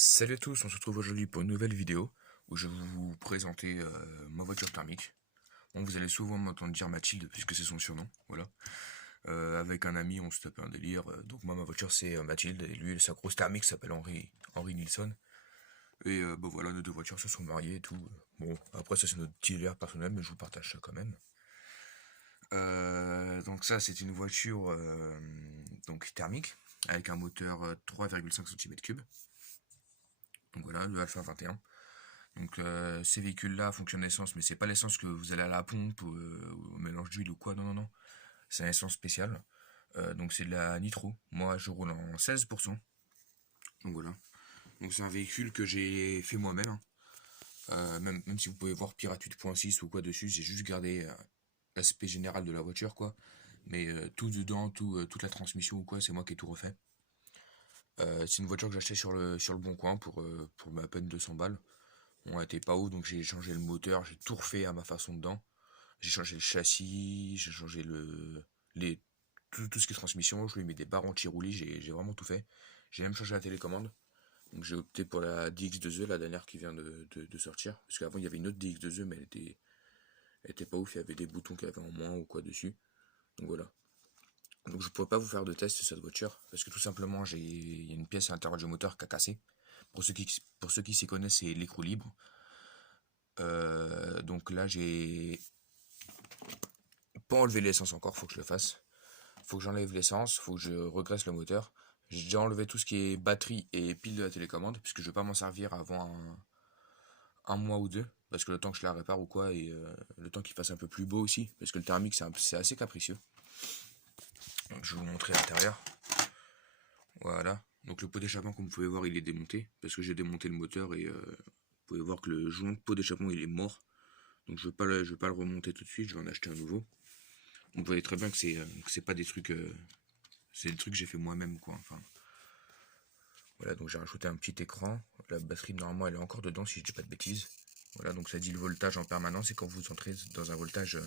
Salut à tous, on se retrouve aujourd'hui pour une nouvelle vidéo où je vais vous présenter ma voiture thermique. Bon, vous allez souvent m'entendre dire Mathilde puisque c'est son surnom, voilà. Avec un ami, on se tapait un délire. Donc moi, ma voiture c'est Mathilde et lui, sa grosse thermique s'appelle Henri Nilsson. Et bon voilà, nos deux voitures se sont mariées et tout. Bon, après ça c'est notre petit délire personnel, mais je vous partage ça quand même. Donc ça c'est une voiture donc thermique avec un moteur 3,5 cm3. Donc voilà, le Alpha 21. Donc ces véhicules-là fonctionnent à l'essence, mais c'est pas l'essence que vous allez à la pompe ou au mélange d'huile ou quoi, non, non, non. C'est une essence spéciale. Donc c'est de la nitro. Moi je roule en 16%. Donc voilà. Donc c'est un véhicule que j'ai fait moi-même, hein. Même si vous pouvez voir Pirate 8.6 ou quoi dessus, j'ai juste gardé l'aspect général de la voiture, quoi. Mais tout dedans, toute la transmission ou quoi, c'est moi qui ai tout refait. C'est une voiture que j'ai achetée sur le bon coin pour à peine 200 balles. On était pas haut, donc j'ai changé le moteur, j'ai tout refait à ma façon dedans. J'ai changé le châssis, j'ai changé les, tout ce qui est transmission, je lui ai mis des barres anti-roulis, j'ai vraiment tout fait. J'ai même changé la télécommande. Donc j'ai opté pour la DX2E, la dernière qui vient de sortir. Parce qu'avant il y avait une autre DX2E, mais elle était pas ouf, il y avait des boutons qui avaient en moins ou quoi dessus. Donc voilà. Donc je pourrais pas vous faire de test sur cette voiture, parce que tout simplement il y a une pièce à l'intérieur du moteur qui a cassé. Pour ceux qui s'y connaissent, c'est l'écrou libre. Donc là j'ai pas enlevé l'essence encore, faut que je le fasse. Faut que j'enlève l'essence, faut que je regraisse le moteur. J'ai déjà enlevé tout ce qui est batterie et pile de la télécommande, puisque je vais pas m'en servir avant un mois ou deux, parce que le temps que je la répare ou quoi, et le temps qu'il fasse un peu plus beau aussi, parce que le thermique c'est assez capricieux. Donc je vais vous montrer l'intérieur. Voilà. Donc le pot d'échappement, comme vous pouvez voir, il est démonté, parce que j'ai démonté le moteur et vous pouvez voir que le joint de pot d'échappement il est mort. Donc je vais pas le remonter tout de suite, je vais en acheter un nouveau. Donc vous voyez très bien que c'est pas des trucs, c'est des trucs que j'ai fait moi-même, quoi. Enfin, voilà, donc j'ai rajouté un petit écran. La batterie, normalement, elle est encore dedans, si je dis pas de bêtises. Voilà, donc ça dit le voltage en permanence. Et quand vous entrez dans un voltage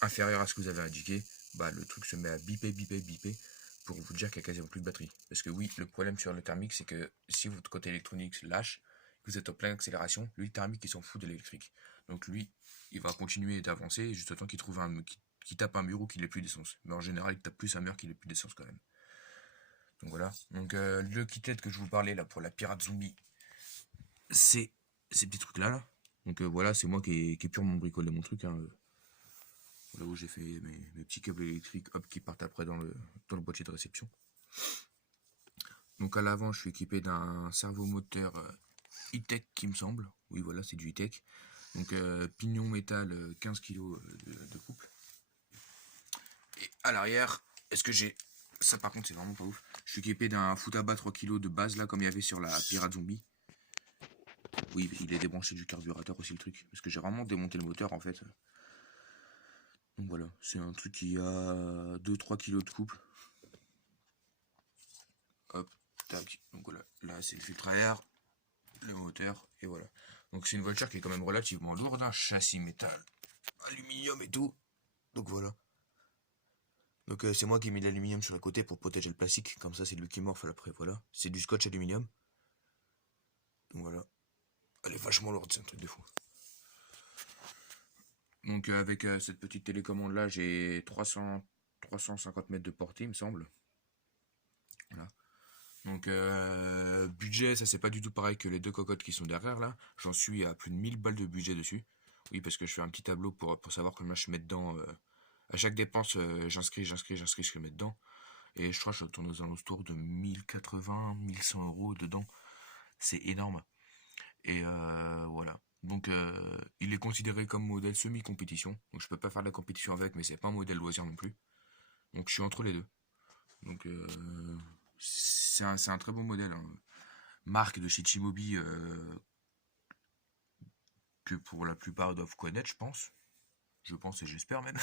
inférieur à ce que vous avez indiqué, bah, le truc se met à biper, biper, biper pour vous dire qu'il n'y a quasiment plus de batterie. Parce que oui, le problème sur le thermique, c'est que si votre côté électronique lâche, que vous êtes en pleine accélération, lui, le thermique, il s'en fout de l'électrique. Donc lui, il va continuer d'avancer juste autant qu'il trouve qu'il tape un mur ou qu'il n'ait plus d'essence. Mais en général, il tape plus un mur qu'il n'ait plus d'essence quand même. Donc voilà. Donc le kit que je vous parlais là pour la pirate zombie, c'est ces petits trucs là. Donc voilà, c'est moi qui ai purement bricolé mon truc, hein. Voilà où j'ai fait mes petits câbles électriques, hop, qui partent après dans le boîtier de réception. Donc à l'avant, je suis équipé d'un servomoteur e-tech qui me semble. Oui, voilà, c'est du e-tech. Donc pignon métal, 15 kg de couple. Et à l'arrière, est-ce que j'ai... Ça par contre c'est vraiment pas ouf. Je suis équipé d'un Futaba 3 kg de base là comme il y avait sur la Pirate Zombie. Oui, il est débranché du carburateur aussi le truc. Parce que j'ai vraiment démonté le moteur en fait. Donc voilà, c'est un truc qui a 2-3 kg de couple. Hop, tac. Donc voilà, là c'est le filtre à air, le moteur, et voilà. Donc c'est une voiture qui est quand même relativement lourde, un châssis métal, aluminium et tout. Donc voilà. Donc c'est moi qui ai mis l'aluminium sur le côté pour protéger le plastique, comme ça c'est lui qui morfle après, voilà. C'est du scotch aluminium. Donc voilà. Elle est vachement lourde, c'est un truc de fou. Donc avec cette petite télécommande là, j'ai 350 mètres de portée, il me semble. Voilà. Donc budget, ça c'est pas du tout pareil que les deux cocottes qui sont derrière là. J'en suis à plus de 1000 balles de budget dessus. Oui, parce que je fais un petit tableau pour savoir combien je mets dedans. À chaque dépense, j'inscris ce que je mets dedans. Et je crois que je tourne aux alentours de 1080, 1100 euros dedans. C'est énorme. Et voilà. Donc il est considéré comme modèle semi-compétition. Donc je peux pas faire de la compétition avec, mais c'est pas un modèle loisir non plus. Donc je suis entre les deux. Donc c'est un très bon modèle, hein. Marque de chez Chimobi que pour la plupart doivent connaître, je pense. Je pense et j'espère même.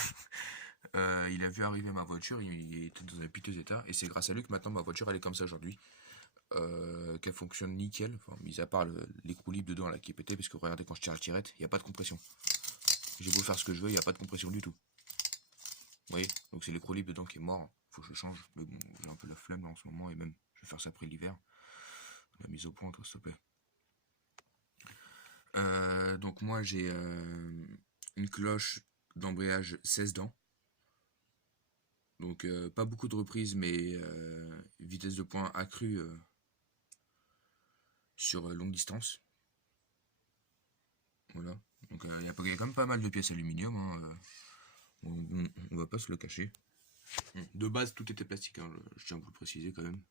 Il a vu arriver ma voiture, il était dans un piteux état, et c'est grâce à lui que maintenant ma voiture elle est comme ça aujourd'hui. Qu'elle fonctionne nickel, enfin, mis à part l'écrou libre dedans là qui est pété, parce que regardez quand je tire la tirette, il n'y a pas de compression. J'ai beau faire ce que je veux, il n'y a pas de compression du tout. Vous voyez, donc c'est l'écrou libre dedans qui est mort, faut que je change. Mais bon, j'ai un peu la flemme là en ce moment, et même je vais faire ça après l'hiver. la mise au point, toi, s'il te plaît. Donc moi j'ai une cloche d'embrayage 16 dents. Donc pas beaucoup de reprises, mais vitesse de pointe accrue sur longue distance. Voilà. Donc il y a quand même pas mal de pièces aluminium, hein, on va pas se le cacher. De base tout était plastique, hein, je tiens à vous le préciser quand même.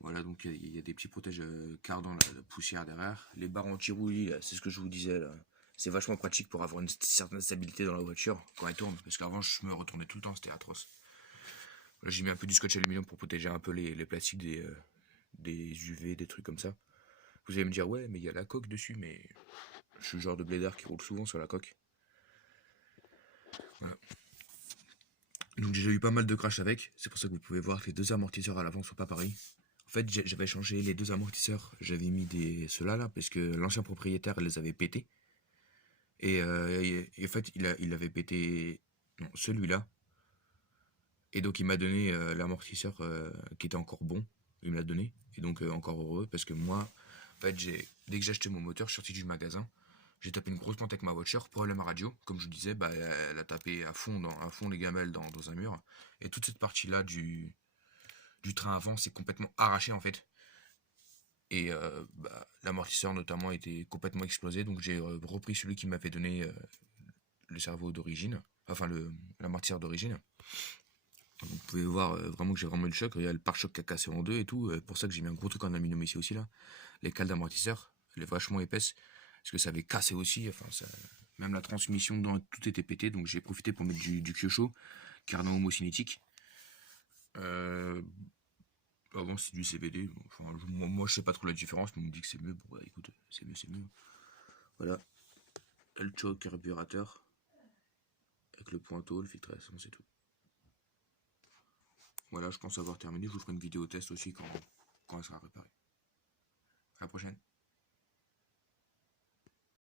Voilà, donc il y a des petits protèges cardant la poussière derrière. Les barres anti-roulis, c'est ce que je vous disais là. C'est vachement pratique pour avoir une certaine stabilité dans la voiture quand elle tourne. Parce qu'avant, je me retournais tout le temps, c'était atroce. Là, j'ai mis un peu du scotch aluminium pour protéger un peu les plastiques des UV, des trucs comme ça. Vous allez me dire, ouais, mais il y a la coque dessus, mais je suis le genre de blédard qui roule souvent sur la coque. Voilà. Donc j'ai déjà eu pas mal de crash avec. C'est pour ça que vous pouvez voir que les deux amortisseurs à l'avant sont pas pareils. En fait, j'avais changé les deux amortisseurs. J'avais mis ceux-là là, parce que l'ancien propriétaire les avait pétés. Et en fait, il avait pété non, celui-là. Et donc, il m'a donné l'amortisseur qui était encore bon. Il me l'a donné. Et donc, encore heureux, parce que moi, en fait, dès que j'ai acheté mon moteur, je suis sorti du magasin. J'ai tapé une grosse plante avec ma voiture, problème à radio. Comme je vous disais, bah, elle a tapé à fond les gamelles dans un mur. Et toute cette partie-là du train avant s'est complètement arrachée en fait. Et bah, l'amortisseur notamment était complètement explosé. Donc j'ai repris celui qui m'avait donné le cerveau d'origine. Enfin l'amortisseur d'origine. Donc, vous pouvez voir vraiment que j'ai vraiment eu le choc. Il y a le pare-choc qui a cassé en deux et tout. Pour ça que j'ai mis un gros truc en aluminium ici aussi là. Les cales d'amortisseur, elle est vachement épaisse. Parce que ça avait cassé aussi. Enfin, même la transmission dedans, tout était pété. Donc j'ai profité pour mettre du Kyosho, cardan homocinétique. Avant c'est du CVD. Enfin, moi je sais pas trop la différence, mais on me dit que c'est mieux. Bon bah écoute, c'est mieux, c'est mieux. Voilà. Le choc carburateur. Avec le pointeau, le filtration, c'est tout. Voilà, je pense avoir terminé. Je vous ferai une vidéo test aussi quand elle sera réparée. À la prochaine.